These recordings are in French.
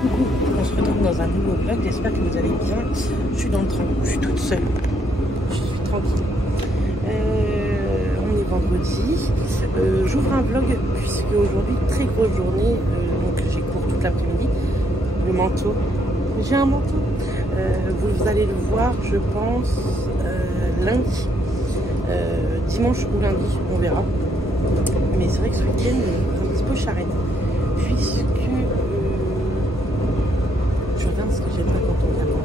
Coucou, on se retrouve dans un nouveau vlog, j'espère que vous allez bien. Je suis dans le train, je suis toute seule, je suis tranquille. On est vendredi, j'ouvre un vlog puisque aujourd'hui, très grosse journée, donc j'ai cours toute l'après-midi. Le manteau, j'ai un manteau, vous allez le voir je pense lundi, dimanche ou lundi, on verra. Mais c'est vrai que ce week-end, un petit peu charrette, puisque je regarde ce que j'aime pas quand on vient loin.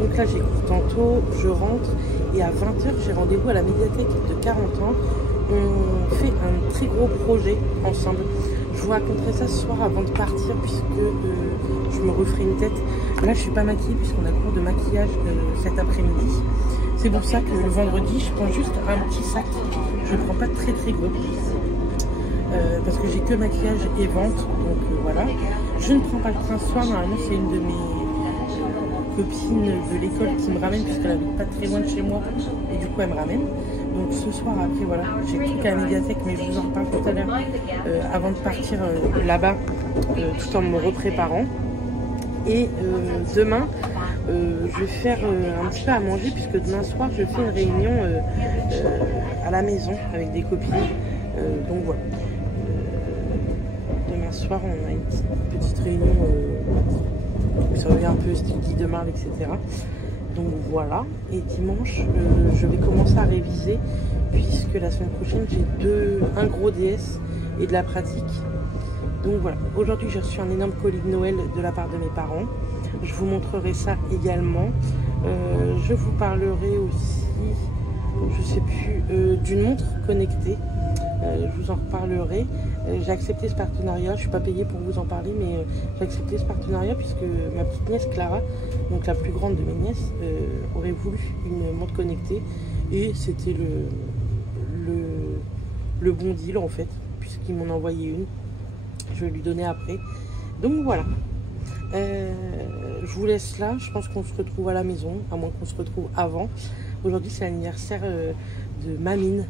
Donc là j'ai cours tantôt, je rentre et à 20 h j'ai rendez-vous à la médiathèque de 40 ans. On fait un très gros projet ensemble. Je vous raconterai ça ce soir avant de partir puisque je me referai une tête. Là je suis pas maquillée puisqu'on a cours de maquillage cet après-midi. C'est pour ça que le vendredi je prends juste un petit sac. Je ne prends pas très gros. Parce que j'ai que maquillage et vente. Donc voilà. Je ne prends pas le train ce soir. Normalement c'est une de mes copines de l'école qui me ramène puisqu'elle habite pas très loin de chez moi. Et du coup elle me ramène. Donc ce soir après voilà. J'ai tout qu'à la médiathèque mais je vous en reparle tout à l'heure. Avant de partir là-bas. Tout en me repréparant. Et demain je vais faire un petit peu à manger puisque demain soir je fais une réunion à la maison avec des copines. Donc voilà. Demain soir on a une petite réunion où ça revient un peu style Guy de Marle, etc. Donc voilà. Et dimanche je vais commencer à réviser puisque la semaine prochaine j'ai un gros DS et de la pratique. Donc voilà, aujourd'hui j'ai reçu un énorme colis de Noël de la part de mes parents. Je vous montrerai ça également. Je vous parlerai aussi, je sais plus, d'une montre connectée. Je vous en reparlerai. J'ai accepté ce partenariat. Je ne suis pas payée pour vous en parler, mais j'ai accepté ce partenariat puisque ma petite nièce Clara, donc la plus grande de mes nièces, aurait voulu une montre connectée. Et c'était le bon deal en fait, puisqu'ils m'en ont envoyé une. Je vais lui donner après. Donc voilà. Je vous laisse là. Je pense qu'on se retrouve à la maison, à moins qu'on se retrouve avant. Aujourd'hui, c'est l'anniversaire de Mamine.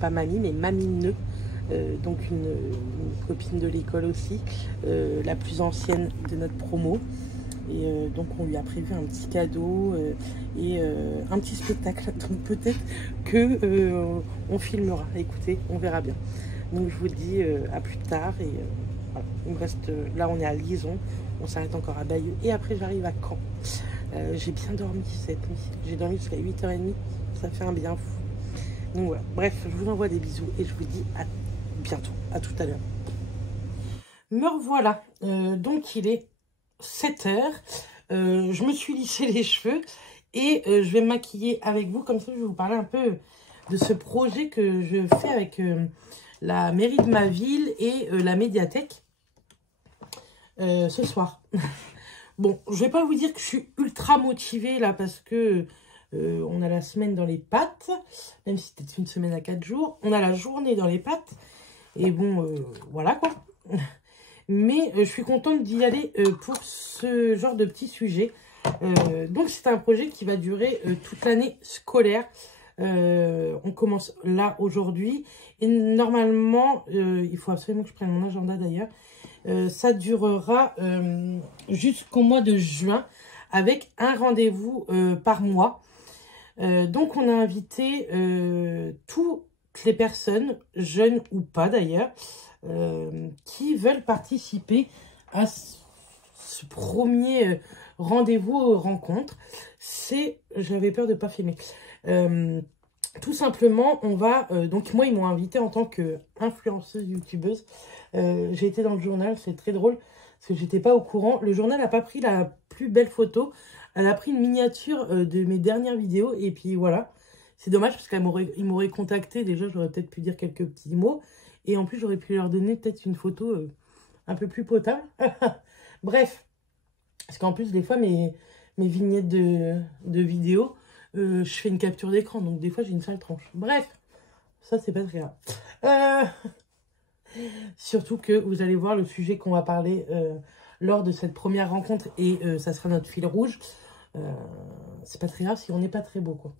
Pas Mamie, mais Mamine. Donc une copine de l'école aussi. La plus ancienne de notre promo. Et donc on lui a prévu un petit cadeau et un petit spectacle. Donc peut-être que on filmera. Écoutez, on verra bien. Donc je vous dis à plus tard et voilà. Il me reste, là on est à Lison, on s'arrête encore à Bayeux et après j'arrive à Caen. J'ai bien dormi cette nuit, j'ai dormi jusqu'à 8 h 30, ça fait un bien fou. Donc voilà, bref, je vous envoie des bisous et je vous dis à bientôt, à tout à l'heure. Me revoilà, donc il est 7 h, je me suis lissé les cheveux et je vais me maquiller avec vous, comme ça je vais vous parler un peu de ce projet que je fais avec la mairie de ma ville et la médiathèque ce soir. Bon, je vais pas vous dire que je suis ultra motivée là parce que on a la semaine dans les pattes, même si c'était une semaine à 4 jours. On a la journée dans les pattes et bon, voilà quoi. Mais je suis contente d'y aller pour ce genre de petits sujets. Donc c'est un projet qui va durer toute l'année scolaire. On commence là aujourd'hui et normalement il faut absolument que je prenne mon agenda d'ailleurs, ça durera jusqu'au mois de juin avec un rendez-vous par mois. Donc on a invité toutes les personnes, jeunes ou pas d'ailleurs, qui veulent participer à ce premier rendez-vous rencontre. C'est, j'avais peur de pas filmer. Tout simplement, on va... donc moi, ils m'ont invité en tant qu'influenceuse youtubeuse. J'ai été dans le journal, c'est très drôle, parce que j'étais pas au courant. Le journal n'a pas pris la plus belle photo. Elle a pris une miniature de mes dernières vidéos. Et puis voilà, c'est dommage, parce qu'ils m'auraient contacté. Déjà, j'aurais peut-être pu dire quelques petits mots. Et en plus, j'aurais pu leur donner peut-être une photo un peu plus potable. Bref, parce qu'en plus, des fois, mes vignettes de vidéos... je fais une capture d'écran, donc des fois j'ai une sale tranche. Bref, ça c'est pas très grave. Surtout que vous allez voir le sujet qu'on va parler lors de cette première rencontre et ça sera notre fil rouge. C'est pas très grave si on n'est pas très beau quoi.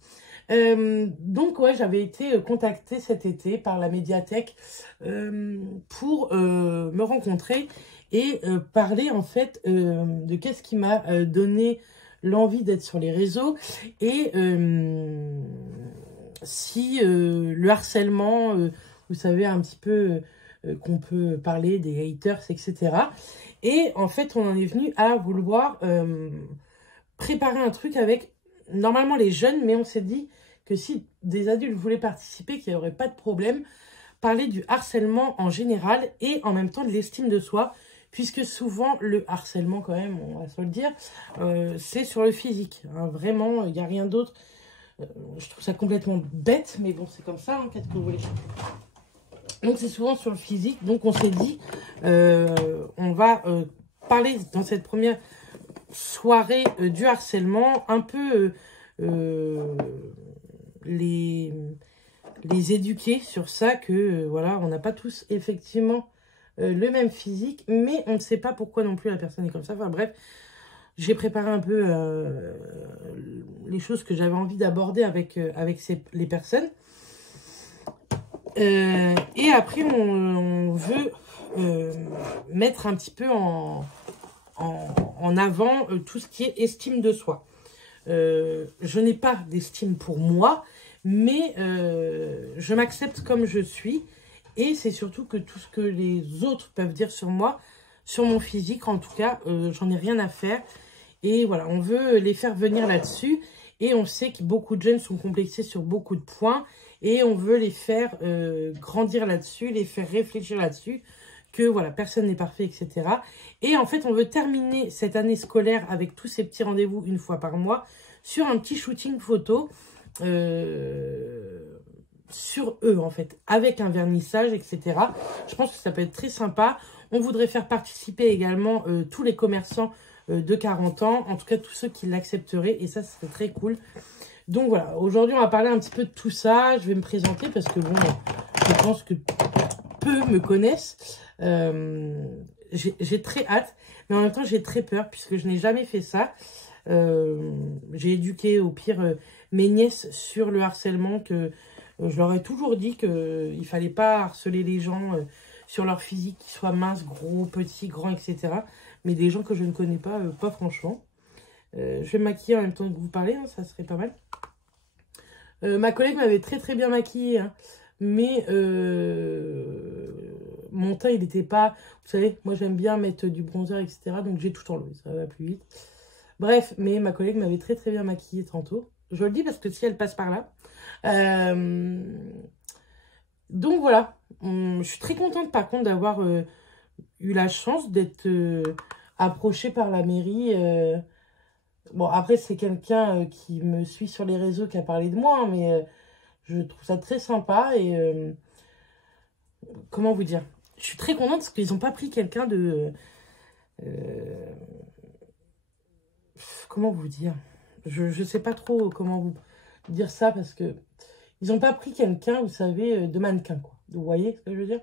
Donc, ouais, j'avais été contactée cet été par la médiathèque pour me rencontrer et parler, en fait, de qu'est-ce qui m'a donné l'envie d'être sur les réseaux et si le harcèlement, vous savez, un petit peu qu'on peut parler des haters, etc. Et en fait, on en est venu à vouloir préparer un truc avec, normalement, les jeunes, mais on s'est dit que si des adultes voulaient participer, qu'il n'y aurait pas de problème, parler du harcèlement en général et en même temps de l'estime de soi, puisque souvent, le harcèlement, quand même, on va se le dire, c'est sur le physique. Hein, vraiment, il n'y a rien d'autre. Je trouve ça complètement bête, mais bon, c'est comme ça, hein, qu'est-ce que vous voulez. Donc, c'est souvent sur le physique. Donc, on s'est dit, on va parler dans cette première soirée du harcèlement, un peu les éduquer sur ça, que voilà, on n'a pas tous effectivement le même physique, mais on ne sait pas pourquoi non plus la personne est comme ça. Enfin bref, j'ai préparé un peu les choses que j'avais envie d'aborder avec les personnes. Et après, on veut mettre un petit peu en avant tout ce qui est estime de soi. Je n'ai pas d'estime pour moi, mais je m'accepte comme je suis. Et c'est surtout que tout ce que les autres peuvent dire sur moi, sur mon physique, en tout cas, j'en ai rien à faire. Et voilà, on veut les faire venir là-dessus. Et on sait que beaucoup de jeunes sont complexés sur beaucoup de points. Et on veut les faire grandir là-dessus, les faire réfléchir là-dessus. Que voilà, personne n'est parfait, etc. Et en fait, on veut terminer cette année scolaire avec tous ces petits rendez-vous une fois par mois sur un petit shooting photo sur eux, en fait, avec un vernissage, etc. Je pense que ça peut être très sympa. On voudrait faire participer également tous les commerçants de 40 ans, en tout cas tous ceux qui l'accepteraient, et ça, serait très cool. Donc voilà, aujourd'hui, on va parler un petit peu de tout ça. Je vais me présenter parce que bon, je pense que peu me connaissent. J'ai très hâte, mais en même temps, j'ai très peur puisque je n'ai jamais fait ça. J'ai éduqué au pire mes nièces sur le harcèlement, que je leur ai toujours dit qu'il ne fallait pas harceler les gens sur leur physique, qu'ils soient minces, gros, petits, grands, etc. Mais des gens que je ne connais pas, pas franchement. Je vais me maquiller en même temps que vous parlez, hein, ça serait pas mal. Ma collègue m'avait très bien maquillée, hein, mais mon teint, il n'était pas... Vous savez, moi j'aime bien mettre du bronzer, etc. Donc j'ai tout enlevé, ça va plus vite. Bref, mais ma collègue m'avait très bien maquillée tantôt. Je le dis parce que si elle passe par là. Donc voilà, je suis très contente par contre d'avoir eu la chance d'être approchée par la mairie. Bon, après, c'est quelqu'un qui me suit sur les réseaux qui a parlé de moi, hein, mais je trouve ça très sympa. Et comment vous dire? Je suis très contente parce qu'ils n'ont pas pris quelqu'un de... comment vous dire? Je sais pas trop comment vous dire ça parce que ils n'ont pas pris quelqu'un, vous savez, de mannequin, quoi. Vous voyez ce que je veux dire?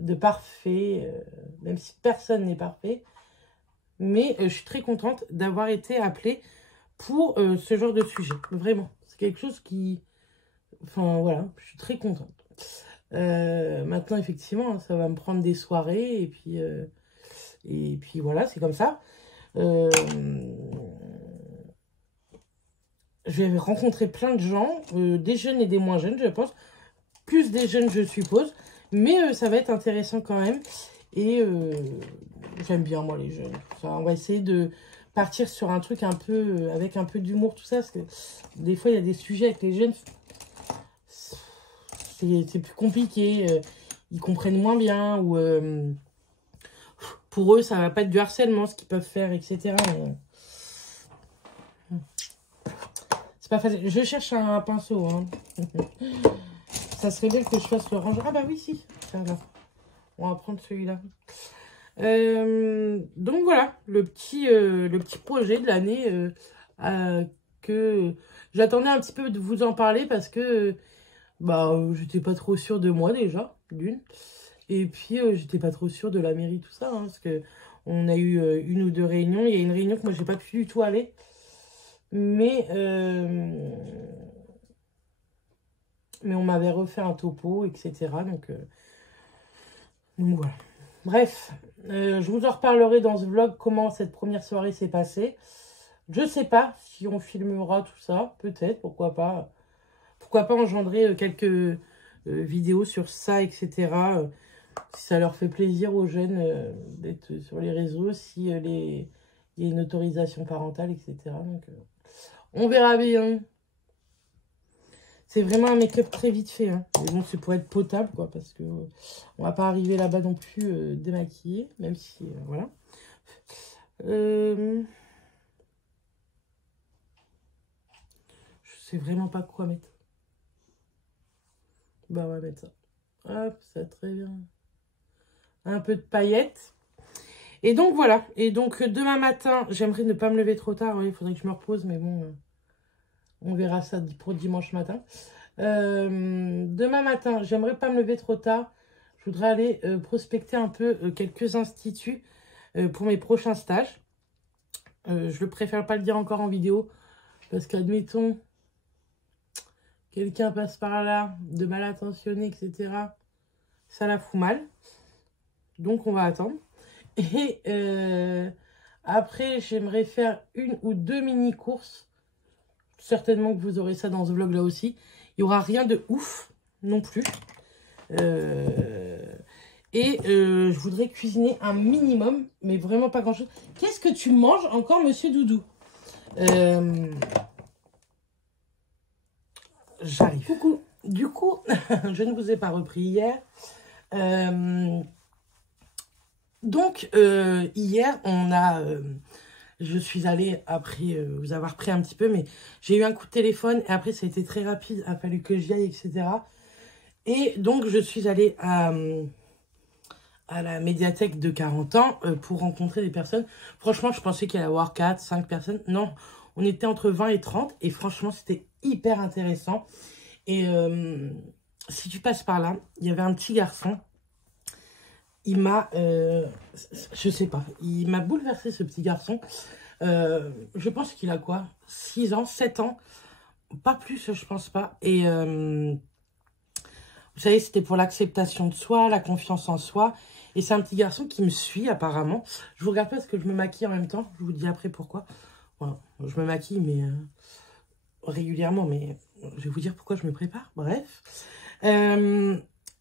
De parfait, même si personne n'est parfait. Mais je suis très contente d'avoir été appelée pour ce genre de sujet. Vraiment, c'est quelque chose qui... Enfin, voilà, je suis très contente. Maintenant, effectivement, ça va me prendre des soirées. Et puis voilà, c'est comme ça. Je vais rencontrer plein de gens, des jeunes et des moins jeunes, je pense. Plus des jeunes, je suppose. Mais ça va être intéressant quand même. Et j'aime bien, moi, les jeunes. Tout ça. On va essayer de partir sur un truc un peu, avec un peu d'humour, tout ça. Parce que des fois, il y a des sujets avec les jeunes, c'est plus compliqué. Ils comprennent moins bien. Ou pour eux, ça va pas être du harcèlement, ce qu'ils peuvent faire, etc. Mais... c'est pas facile. Je cherche un pinceau. Hein. Ça serait bien que je fasse le rangement. Ah bah oui, si. On va prendre celui-là. Donc voilà, le petit projet de l'année que j'attendais un petit peu de vous en parler parce que bah j'étais pas trop sûre de moi déjà, d'une. Et puis j'étais pas trop sûre de la mairie, tout ça, hein, parce que on a eu une ou deux réunions. Il y a une réunion que moi j'ai pas pu du tout aller. Mais Mais on m'avait refait un topo, etc. Donc voilà. Bref, je vous en reparlerai dans ce vlog comment cette première soirée s'est passée. Je sais pas si on filmera tout ça, peut-être, pourquoi pas. Pourquoi pas engendrer quelques vidéos sur ça, etc. Si ça leur fait plaisir aux jeunes d'être sur les réseaux, si il y a une autorisation parentale, etc. Donc, on verra bien. C'est vraiment un make-up très vite fait. Hein. Mais bon, c'est pour être potable, quoi, parce que on va pas arriver là-bas non plus démaquillé, même si, voilà. Je sais vraiment pas quoi mettre. Bah, on va mettre ça. Hop, ça très bien. Un peu de paillettes. Et donc, voilà. Et donc, demain matin, j'aimerais ne pas me lever trop tard. Il faudrait que je me repose, mais bon, on verra ça pour dimanche matin. Demain matin, j'aimerais pas me lever trop tard. Je voudrais aller prospecter un peu quelques instituts pour mes prochains stages. Je préfère pas le dire encore en vidéo parce qu'admettons, quelqu'un passe par là, de mal intentionné, etc. Ça la fout mal. Donc, on va attendre. Et après, j'aimerais faire une ou deux mini-courses. Certainement que vous aurez ça dans ce vlog là aussi. Il n'y aura rien de ouf non plus. Je voudrais cuisiner un minimum, mais vraiment pas grand chose. Qu'est-ce que tu manges encore, monsieur Doudou? J'arrive. Coucou. Du coup, je ne vous ai pas repris hier. Hier, je suis allée, après vous avoir pris un petit peu, mais j'ai eu un coup de téléphone et après ça a été très rapide, il a fallu que j'y aille, etc. Et donc je suis allée à la médiathèque de 40 ans pour rencontrer des personnes. Franchement, je pensais qu'il allait y avoir 4, 5 personnes. Non, on était entre 20 et 30 et franchement, c'était hyper intéressant. Et si tu passes par là, il y avait un petit garçon. Il m'a, je sais pas, il m'a bouleversé ce petit garçon. Je pense qu'il a quoi? 6 ans, 7 ans, pas plus, je pense pas. Et vous savez, c'était pour l'acceptation de soi, la confiance en soi. Et c'est un petit garçon qui me suit apparemment. Je vous regarde pas parce que je me maquille en même temps. Je vous dis après pourquoi. Voilà, je me maquille, mais régulièrement, mais je vais vous dire pourquoi je me prépare. Bref. Et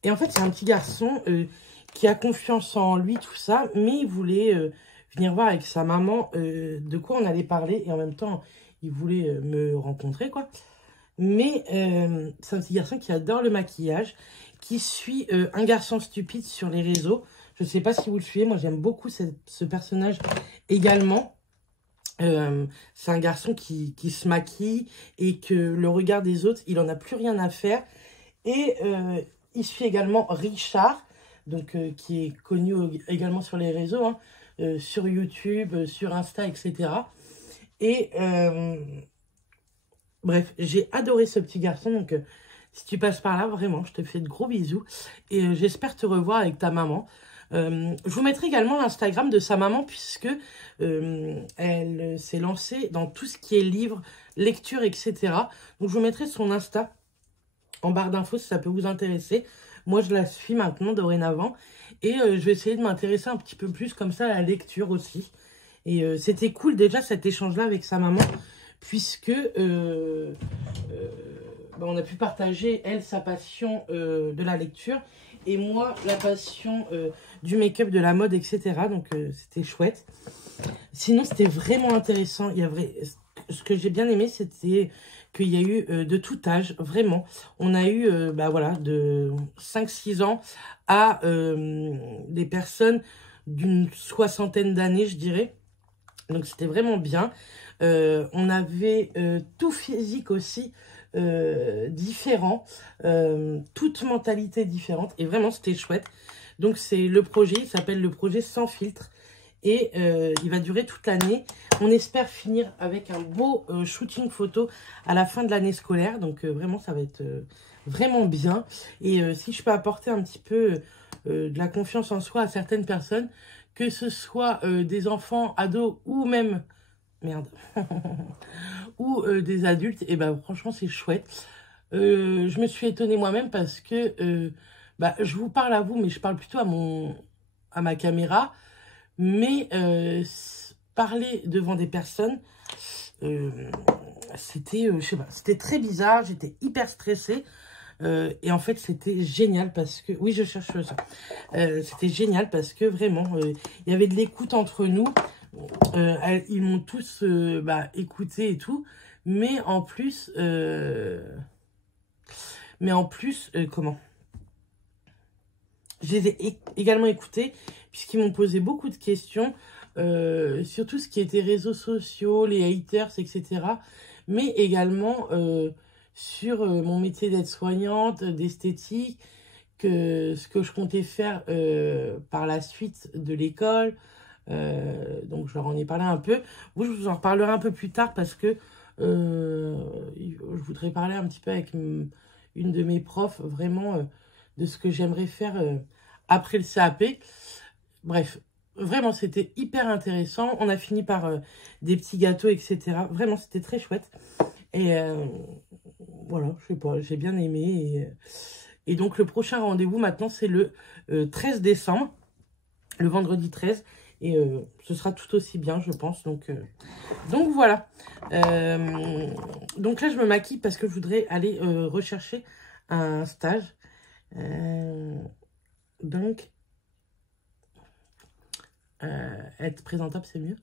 en fait, c'est un petit garçon qui a confiance en lui, tout ça, mais il voulait venir voir avec sa maman de quoi on allait parler, et en même temps, il voulait me rencontrer, quoi. Mais c'est un petit garçon qui adore le maquillage, qui suit un garçon stupide sur les réseaux. Je ne sais pas si vous le suivez, moi j'aime beaucoup ce personnage également. C'est un garçon qui se maquille et que le regard des autres, il n'en a plus rien à faire. Et il suit également Richard, donc, qui est connu également sur les réseaux, hein, sur YouTube, sur Insta, etc. Et bref, j'ai adoré ce petit garçon. Donc, si tu passes par là, vraiment, je te fais de gros bisous. Et j'espère te revoir avec ta maman. Je vous mettrai également l'Instagram de sa maman puisque elle s'est lancée dans tout ce qui est livres, lecture, etc. Donc, je vous mettrai son Insta en barre d'infos si ça peut vous intéresser. Moi, je la suis maintenant, dorénavant. Et je vais essayer de m'intéresser un petit peu plus comme ça à la lecture aussi. Et c'était cool déjà cet échange-là avec sa maman. Puisque on a pu partager, elle, sa passion de la lecture. Et moi, la passion du make-up, de la mode, etc. Donc, c'était chouette. Sinon, c'était vraiment intéressant. Ce que j'ai bien aimé, c'était qu'il y a eu de tout âge, vraiment. On a eu, voilà, de 5-6 ans à des personnes d'une soixantaine d'années, je dirais. Donc, c'était vraiment bien. On avait tout physique aussi différent, toute mentalité différente. Et vraiment, c'était chouette. Donc, c'est le projet, il s'appelle le projet Sans Filtre. Et il va durer toute l'année. On espère finir avec un beau shooting photo à la fin de l'année scolaire. Donc vraiment, ça va être vraiment bien. Et si je peux apporter un petit peu de la confiance en soi à certaines personnes, que ce soit des enfants, ados ou même... Merde. ou des adultes, et ben franchement, c'est chouette. je me suis étonnée moi-même parce que bah, je vous parle à vous, mais je parle plutôt à ma caméra. Mais parler devant des personnes, c'était, je sais pas, c'était très bizarre. J'étais hyper stressée. Et en fait, c'était génial parce que... Oui, je cherche ça. C'était génial parce que vraiment, il y avait de l'écoute entre nous. Ils m'ont tous bah, écouté et tout. Mais en plus... comment? Je les ai également écoutés puisqu'ils m'ont posé beaucoup de questions sur tout ce qui était réseaux sociaux, les haters, etc. Mais également sur mon métier d'aide-soignante, d'esthétique, ce que je comptais faire par la suite de l'école. Donc je leur en ai parlé un peu. Vous, je vous en reparlerai un peu plus tard parce que je voudrais parler un petit peu avec une de mes profs, vraiment, de ce que j'aimerais faire après le CAP. Bref, vraiment, c'était hyper intéressant. On a fini par des petits gâteaux, etc. Vraiment, c'était très chouette. Et voilà, je sais pas, j'ai bien aimé. Et donc, le prochain rendez-vous, maintenant, c'est le 13 décembre, le vendredi 13. Et ce sera tout aussi bien, je pense. Donc voilà. Donc là, je me maquille parce que je voudrais aller rechercher un stage. Donc, être présentable, c'est mieux.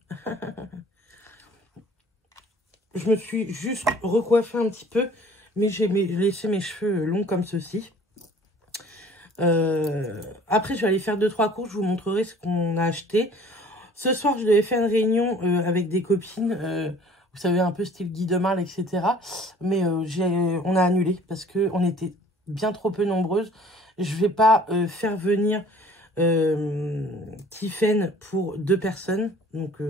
Je me suis juste recoiffée un petit peu, mais j'ai laissé mes cheveux longs comme ceci. Après, je vais aller faire 2-3 courses, je vous montrerai ce qu'on a acheté. Ce soir, je devais faire une réunion avec des copines, vous savez, un peu style Guy de Marle, etc. Mais on a annulé parce qu'on était bien trop peu nombreuses. Je vais pas faire venir Tiffen pour 2 personnes, donc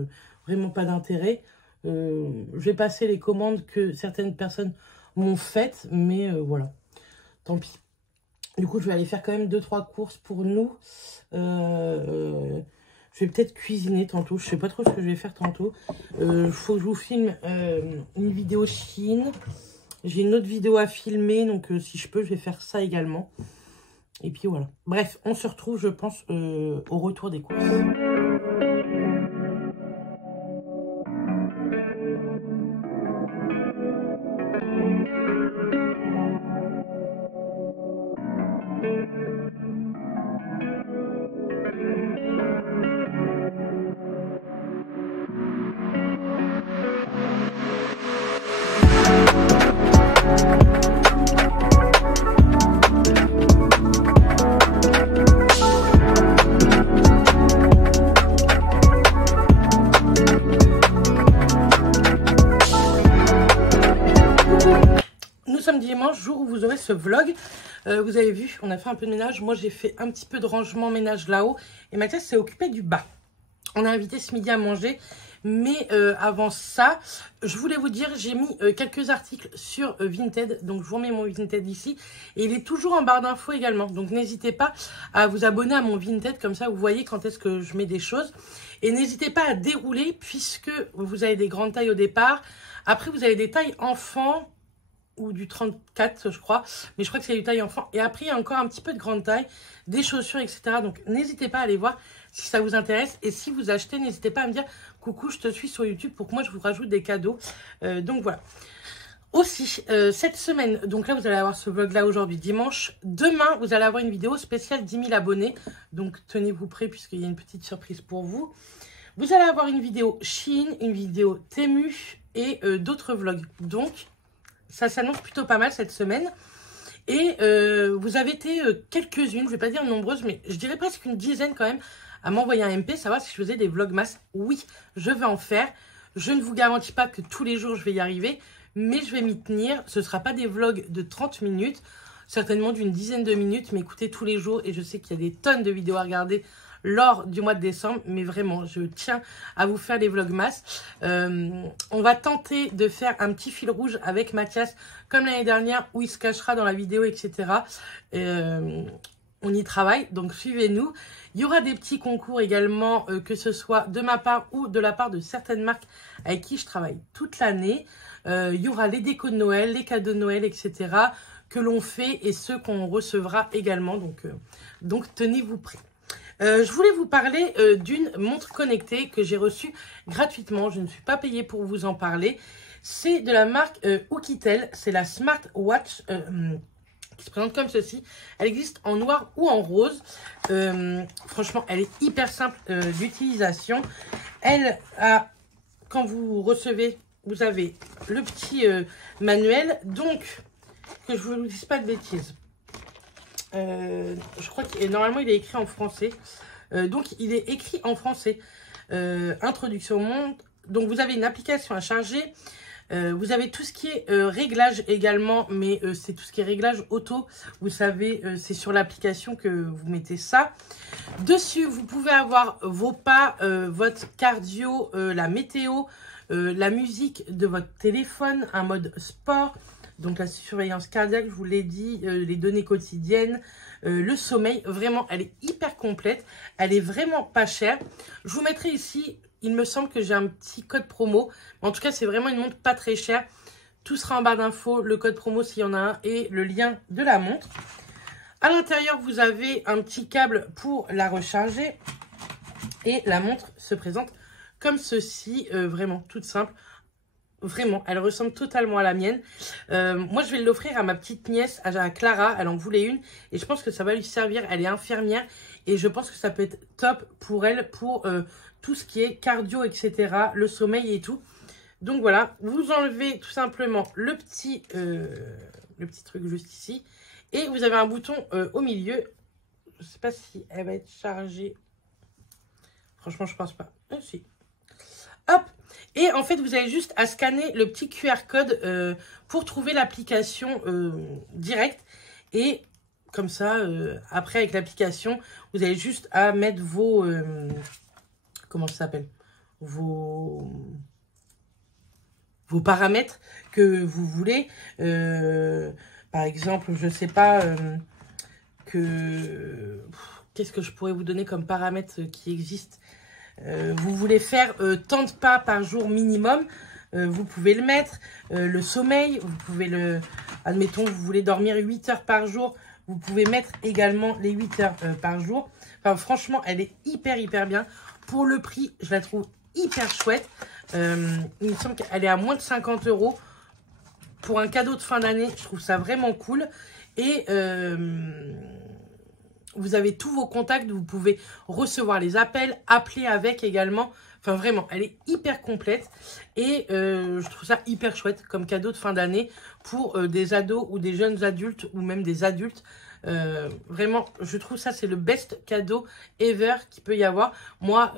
vraiment pas d'intérêt. Je vais passer les commandes que certaines personnes m'ont faites, mais voilà, tant pis. Du coup, je vais aller faire quand même 2-3 courses pour nous. Je vais peut-être cuisiner tantôt. Je sais pas trop ce que je vais faire tantôt. Faut que je vous filme une vidéo Chine. J'ai une autre vidéo à filmer, donc si je peux, je vais faire ça également. Et puis voilà. Bref, on se retrouve, je pense, au retour des courses. Dimanche, jour où vous aurez ce vlog. Vous avez vu, on a fait un peu de ménage. Moi, j'ai fait un petit peu de rangement ménage là-haut. Et Mathias s'est occupé du bas. On a invité ce midi à manger. Mais avant ça, je voulais vous dire, j'ai mis quelques articles sur Vinted. Donc, je vous remets mon Vinted ici. Et il est toujours en barre d'infos également. Donc, n'hésitez pas à vous abonner à mon Vinted. Comme ça, vous voyez quand est-ce que je mets des choses. Et n'hésitez pas à dérouler puisque vous avez des grandes tailles au départ. Après, vous avez des tailles enfants ou du 34, je crois. Mais je crois que c'est du taille enfant. Et après, il y a encore un petit peu de grande taille, des chaussures, etc. Donc, n'hésitez pas à aller voir si ça vous intéresse. Et si vous achetez, n'hésitez pas à me dire « Coucou, je te suis sur YouTube » pour que moi, je vous rajoute des cadeaux. Donc, voilà. Aussi, cette semaine, donc là, vous allez avoir ce vlog-là aujourd'hui, dimanche. Demain, vous allez avoir une vidéo spéciale 10 000 abonnés. Donc, tenez-vous prêts puisqu'il y a une petite surprise pour vous. Vous allez avoir une vidéo Shein, une vidéo Temu et d'autres vlogs. Donc, ça s'annonce plutôt pas mal cette semaine. Et vous avez été quelques-unes, je ne vais pas dire nombreuses, mais je dirais presque une dizaine quand même, à m'envoyer un MP, savoir si je faisais des vlogmas. Oui, je vais en faire. Je ne vous garantis pas que tous les jours je vais y arriver, mais je vais m'y tenir. Ce ne sera pas des vlogs de 30 minutes, certainement d'une dizaine de minutes, mais écoutez tous les jours. Et je sais qu'il y a des tonnes de vidéos à regarder lors du mois de décembre, mais vraiment, je tiens à vous faire les vlogmas. On va tenter de faire un petit fil rouge avec Mathias, comme l'année dernière, où il se cachera dans la vidéo, etc. on y travaille, donc suivez-nous. Il y aura des petits concours également, que ce soit de ma part ou de la part de certaines marques avec qui je travaille toute l'année. Il y aura les décos de Noël, les cadeaux de Noël, etc. que l'on fait et ceux qu'on recevra également. Donc tenez-vous prêts. Je voulais vous parler d'une montre connectée que j'ai reçue gratuitement. Je ne suis pas payée pour vous en parler. C'est de la marque Oukitel. C'est la Smartwatch qui se présente comme ceci. Elle existe en noir ou en rose. Franchement, elle est hyper simple d'utilisation. Elle a, quand vous recevez, vous avez le petit manuel. Donc, que je ne vous dise pas de bêtises. Je crois que normalement, il est écrit en français. Donc, il est écrit en français. Introduction au monde. Donc, vous avez une application à charger. Vous avez tout ce qui est réglage également, mais c'est tout ce qui est réglage auto. Vous savez, c'est sur l'application que vous mettez ça. Dessus, vous pouvez avoir vos pas, votre cardio, la météo, la musique de votre téléphone, un mode sport, donc la surveillance cardiaque, je vous l'ai dit, les données quotidiennes, le sommeil. Vraiment, elle est hyper complète. Elle est vraiment pas chère. Je vous mettrai ici... Il me semble que j'ai un petit code promo. En tout cas, c'est vraiment une montre pas très chère. Tout sera en barre d'infos, le code promo s'il y en a un et le lien de la montre. À l'intérieur, vous avez un petit câble pour la recharger. Et la montre se présente comme ceci. Vraiment, toute simple. Vraiment, elle ressemble totalement à la mienne. Moi, je vais l'offrir à ma petite nièce, à Clara. Elle en voulait une. Et je pense que ça va lui servir. Elle est infirmière. Et je pense que ça peut être top pour elle, pour... tout ce qui est cardio, etc., le sommeil et tout. Donc voilà, vous enlevez tout simplement le petit truc juste ici. Et vous avez un bouton au milieu. Je ne sais pas si elle va être chargée. Franchement, je pense pas. Si. Hop. Et en fait, vous avez juste à scanner le petit QR code pour trouver l'application directe. Et comme ça, après, avec l'application, vous avez juste à mettre vos... comment ça s'appelle, vos paramètres que vous voulez. Par exemple, je sais pas, qu'est-ce que je pourrais vous donner comme paramètres qui existent. Vous voulez faire tant de pas par jour minimum, vous pouvez le mettre. Le sommeil, vous pouvez admettons, vous voulez dormir 8 heures par jour, vous pouvez mettre également les 8 heures par jour. Enfin, franchement, elle est hyper bien. Pour le prix, je la trouve hyper chouette. Il me semble qu'elle est à moins de 50 €. Pour un cadeau de fin d'année, je trouve ça vraiment cool. Et vous avez tous vos contacts. Vous pouvez recevoir les appels, appeler avec également. Enfin, vraiment, elle est hyper complète. Et je trouve ça hyper chouette comme cadeau de fin d'année pour des ados ou des jeunes adultes ou même des adultes. Vraiment, je trouve ça, c'est le best cadeau ever qu'il peut y avoir. Moi,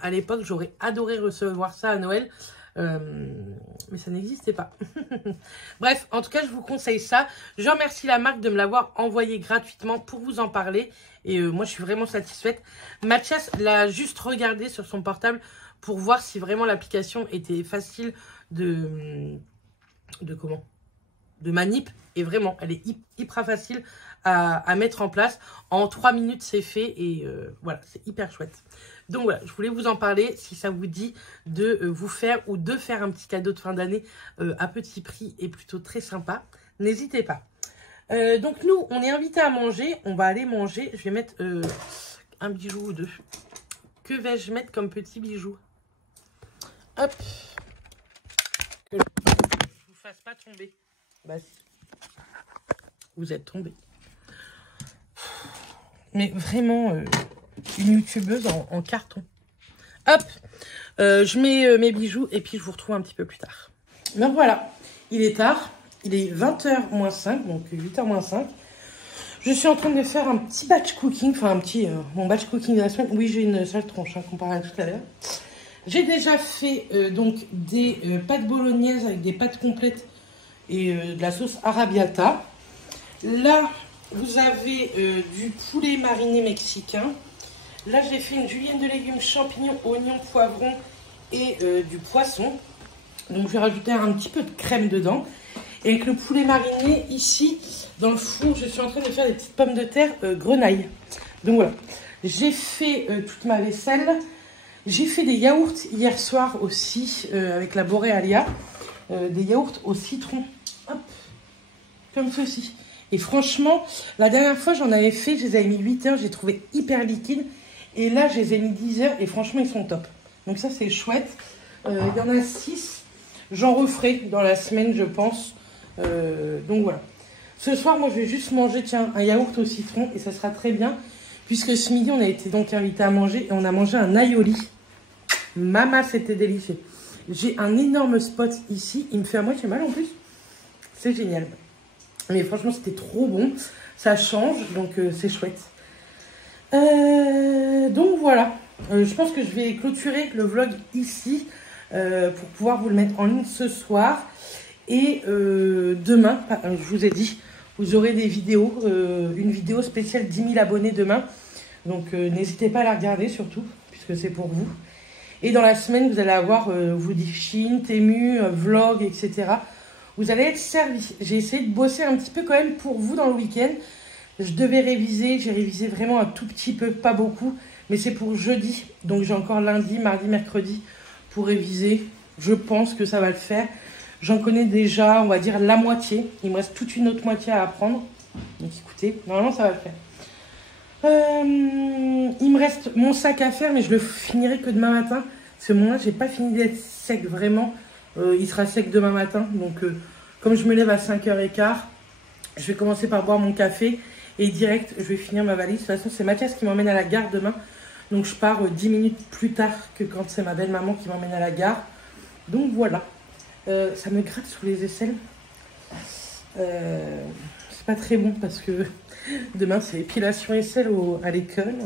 à l'époque, j'aurais adoré recevoir ça à Noël. Mais ça n'existait pas. Bref, en tout cas, je vous conseille ça. Je remercie la marque de me l'avoir envoyé gratuitement pour vous en parler. Et moi, je suis vraiment satisfaite. Mathias l'a juste regardé sur son portable pour voir si vraiment l'application était facile de manip. Et vraiment, elle est hyper facile à mettre en place. En 3 minutes, c'est fait. Et voilà, c'est hyper chouette. Donc voilà, je voulais vous en parler. Si ça vous dit de vous faire ou de faire un petit cadeau de fin d'année à petit prix et plutôt très sympa, n'hésitez pas. Donc nous, on est invités à manger. On va aller manger. Je vais mettre un bijou ou deux. Que vais-je mettre comme petit bijou? Hop. Que je ne vous fasse pas tomber. Bah si. Vous êtes tombé. Mais vraiment, une youtubeuse en carton. Hop. Je mets mes bijoux et puis je vous retrouve un petit peu plus tard. Donc voilà, il est tard. Il est 20h moins 5, donc 8h moins 5. Je suis en train de faire un petit batch cooking, enfin un petit, mon batch cooking de la semaine. Oui, j'ai une sale tronche, comparé à tout à l'heure. J'ai déjà fait donc des pâtes bolognaises avec des pâtes complètes et de la sauce arrabbiata. Là, vous avez du poulet mariné mexicain. Là, j'ai fait une julienne de légumes, champignons, oignons, poivrons et du poisson. Donc, je vais rajouter un petit peu de crème dedans. Et avec le poulet mariné, ici, dans le four, je suis en train de faire des petites pommes de terre grenaille. Donc voilà, j'ai fait toute ma vaisselle. J'ai fait des yaourts hier soir aussi, avec la Borealia. Des yaourts au citron. Hop, comme ceci. Et franchement, la dernière fois, j'en avais fait, je les avais mis 8 heures, j'ai trouvé hyper liquide. Et là, je les ai mis 10 heures et franchement, ils sont top. Donc ça, c'est chouette. Il y en a 6. J'en referai dans la semaine, je pense. Donc voilà. Ce soir, moi, je vais juste manger, tiens, un yaourt au citron et ça sera très bien. Puisque ce midi, on a été donc invité à manger et on a mangé un aioli. Maman, c'était délicieux. J'ai un énorme spot ici. Il me fait à moitié mal en plus. C'est génial. Mais franchement, c'était trop bon. Ça change, donc c'est chouette. Donc voilà. Je pense que je vais clôturer le vlog ici pour pouvoir vous le mettre en ligne ce soir. Et demain, je vous ai dit, vous aurez des vidéos. Une vidéo spéciale 10 000 abonnés demain. Donc n'hésitez pas à la regarder surtout, puisque c'est pour vous. Et dans la semaine, vous allez avoir vos Chine, Temu, vlog, etc. Vous allez être servis. J'ai essayé de bosser un petit peu quand même pour vous dans le week-end. Je devais réviser. J'ai révisé vraiment un tout petit peu, pas beaucoup. Mais c'est pour jeudi. Donc j'ai encore lundi, mardi, mercredi pour réviser. Je pense que ça va le faire. J'en connais déjà, on va dire, la moitié. Il me reste toute une autre moitié à apprendre. Donc écoutez, normalement ça va le faire. Il me reste mon sac à faire, mais je le finirai que demain matin. Ce moment-là, j'ai pas fini d'être sec vraiment. Il sera sec demain matin. Donc, comme je me lève à 5h15, je vais commencer par boire mon café. Et direct, je vais finir ma valise. De toute façon, c'est Mathias qui m'emmène à la gare demain. Donc, je pars 10 minutes plus tard que quand c'est ma belle-maman qui m'emmène à la gare. Donc, voilà. Ça me gratte sous les aisselles. C'est pas très bon parce que demain, c'est épilation aisselle à l'école.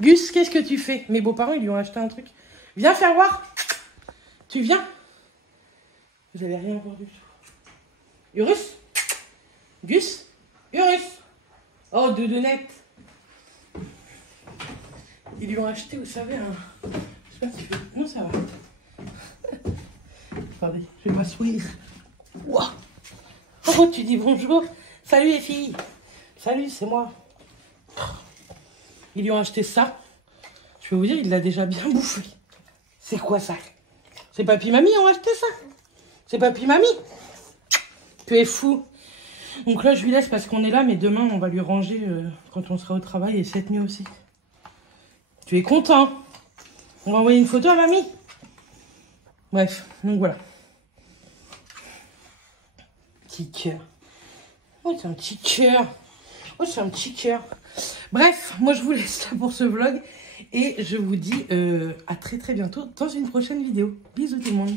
Gus, qu'est-ce que tu fais? Mes beaux-parents, ils lui ont acheté un truc. Viens faire voir. Tu viens? Vous n'avez rien encore du tout. Urus? Gus? Urus? Oh, doudounette. Ils lui ont acheté, vous savez, un... Je sais pas si je vais... Non, ça va. Attendez, je vais pas sourire. Ouah. Oh, tu dis bonjour. Salut les filles. Salut, c'est moi. Ils lui ont acheté ça. Je vais vous dire, il l'a déjà bien bouffé. C'est quoi ça? C'est papy mamie ont acheté ça? C'est papy mamie? Tu es fou. Donc là, je lui laisse parce qu'on est là, mais demain, on va lui ranger quand on sera au travail et cette nuit aussi. Tu es content? On va envoyer une photo à mamie? Bref, donc voilà. Petit cœur. Oh, c'est un petit cœur. Oh, c'est un petit cœur. Bref, moi, je vous laisse là pour ce vlog. Et je vous dis à très très bientôt dans une prochaine vidéo. Bisous tout le monde.